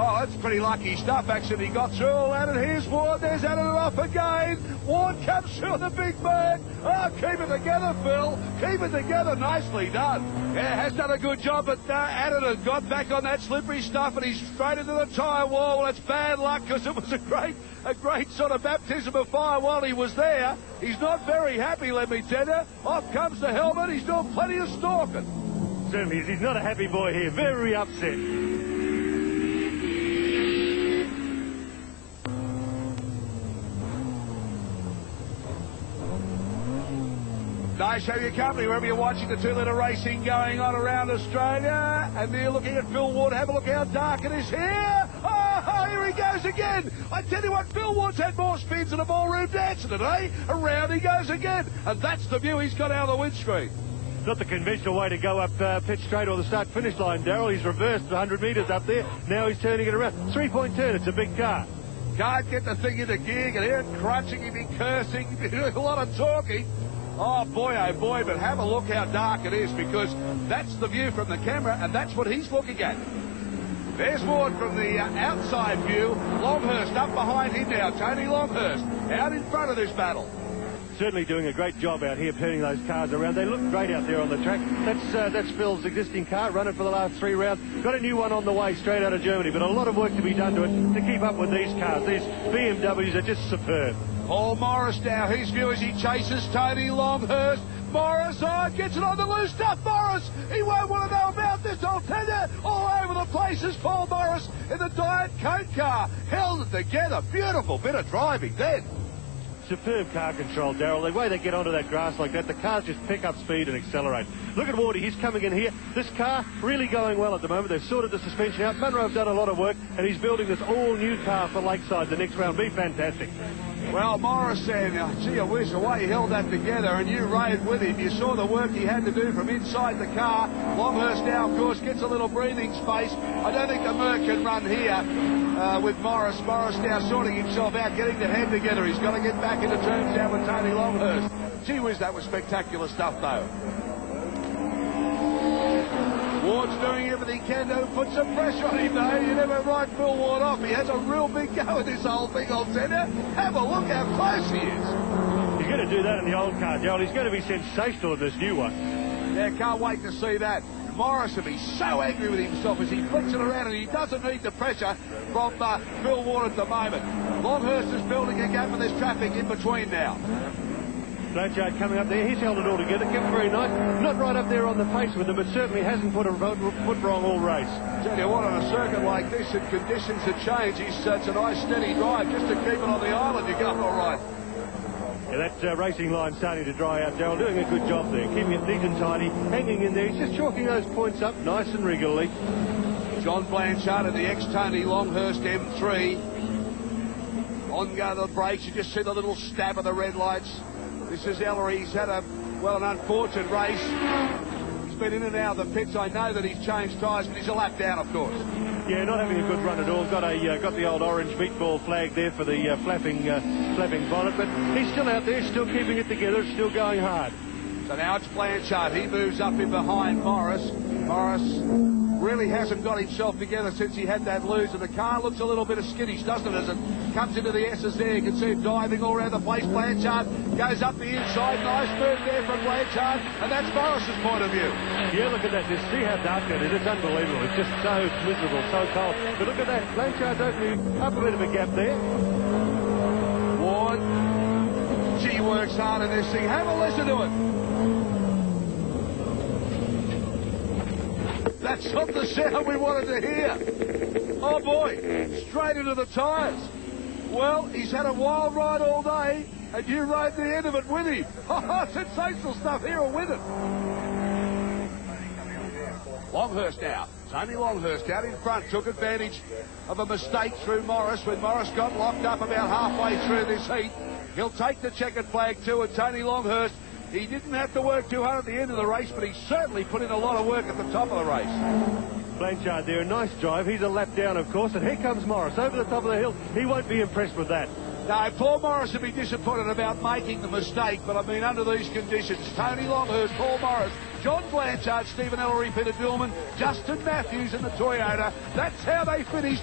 Oh, that's pretty lucky stuff, actually. He got through all that, and here's Ward. There's Adden off again. Ward comes through the big bird. Oh, keep it together, Phil. Keep it together. Nicely done. Yeah, has done a good job, but Adden has got back on that slippery stuff, and he's straight into the tyre wall. Well, it's bad luck, because it was a great sort of baptism of fire while he was there. He's not very happy, let me tell you. Off comes the helmet. He's doing plenty of stalking. Certainly, he's not a happy boy here. Very upset. Nice to have your company wherever you're watching the 2-litre racing going on around Australia. And you're looking at Phil Ward. Have a look how dark it is here. Oh, here he goes again. I tell you what, Phil Ward's had more spins than a ballroom dancer today. Around he goes again. And that's the view he's got out of the windscreen. Not the conventional way to go up pitch straight or the start-finish line, Daryl. He's reversed 100 metres up there. Now he's turning it around. 3-point turn. It's a big car. Can't get the thing into gear. You can hear it crunching. He'd be cursing. He'd be doing a lot of talking. Oh boy, but have a look how dark it is, because that's the view from the camera, and that's what he's looking at. There's Ward from the outside view. Longhurst up behind him now. Tony Longhurst out in front of this battle. Certainly doing a great job out here turning those cars around. They look great out there on the track. That's Phil's existing car, running for the last 3 rounds. Got a new one on the way straight out of Germany, but a lot of work to be done to it to keep up with these cars. These BMWs are just superb. Paul Morris now, his view as he chases Tony Longhurst. Morris, gets it on the loose stuff. Morris, he won't want to know about this, I'll tell you. All over the place is Paul Morris in the Diet Coke car. Held it together. Beautiful bit of driving then. Superb car control, Daryl. The way they get onto that grass like that, the cars just pick up speed and accelerate. Look at Wardy, he's coming in here. This car really going well at the moment. They've sorted the suspension out. Munro have done a lot of work, and he's building this all-new car for Lakeside the next round. Be fantastic. Well, Morris said, gee, I wish the way he held that together, and you rode with him. You saw the work he had to do from inside the car. Longhurst now, of course, gets a little breathing space. I don't think the Merc can run here with Morris. Morris now sorting himself out, getting the head together. He's got to get back into terms now with Tony Longhurst. Gee whiz, that was spectacular stuff, though. Ward's doing everything he can to put some pressure on him, though. You never write Phil Ward off. He has a real big go at this whole thing, I'll tell you. Have a look how close he is. He's going to do that in the old car, Joel. He's going to be sensational in this new one. Yeah, can't wait to see that. Morris will be so angry with himself as he flicks it around, and he doesn't need the pressure from Phil Ward at the moment. Longhurst is building a gap, and there's traffic in between now. Blanchard coming up there. He's held it all together. Kept very nice. Not right up there on the pace with them, but certainly hasn't put wrong all race. Tell you what, on a circuit like this, and conditions that change, it's a nice steady drive just to keep it on the island. You're going all right. Yeah, that racing line starting to dry out, Daryl. Doing a good job there. Keeping it neat and tidy. Hanging in there. He's just chalking those points up nice and regularly. John Blanchard in the ex-Tony Longhurst M3. On go the brakes. You just see the little stab of the red lights. This is Ellery. He's had an unfortunate race. He's been in and out of the pits. I know that he's changed tyres, but he's a lap down, of course. Yeah, not having a good run at all. Got the old orange meatball flag there for the flapping bonnet, but he's still out there, still keeping it together, still going hard. So now it's Blanchard. He moves up in behind Morris. Morris really hasn't got himself together since he had that lose, and the car looks a little bit of skittish, doesn't it, as it comes into the S's there. You can see it diving all around the place. Blanchard goes up the inside. Nice move there from Blanchard, and that's Morris's point of view. Yeah, look at that. Just see how dark that is. It's unbelievable. It's just so miserable, so cold. But look at that. Blanchard's opening up a bit of a gap there. Ward, she works hard in this thing. Have a listen to it. That's not the sound we wanted to hear. Oh boy, straight into the tyres. Well, he's had a wild ride all day, and you rode the end of it with him. Oh, sensational stuff here at Winton. Longhurst now. Tony Longhurst out in front, took advantage of a mistake through Morris when Morris got locked up about halfway through this heat. He'll take the checkered flag too, and Tony Longhurst, he didn't have to work too hard at the end of the race, but he certainly put in a lot of work at the top of the race. Blanchard there, a nice drive. He's a lap down, of course, and here comes Morris over the top of the hill. He won't be impressed with that. No, Paul Morris would be disappointed about making the mistake, but I mean, under these conditions, Tony Longhurst, Paul Morris, John Blanchard, Stephen Ellery, Peter Dillman, Justin Matthews in the Toyota, that's how they finished.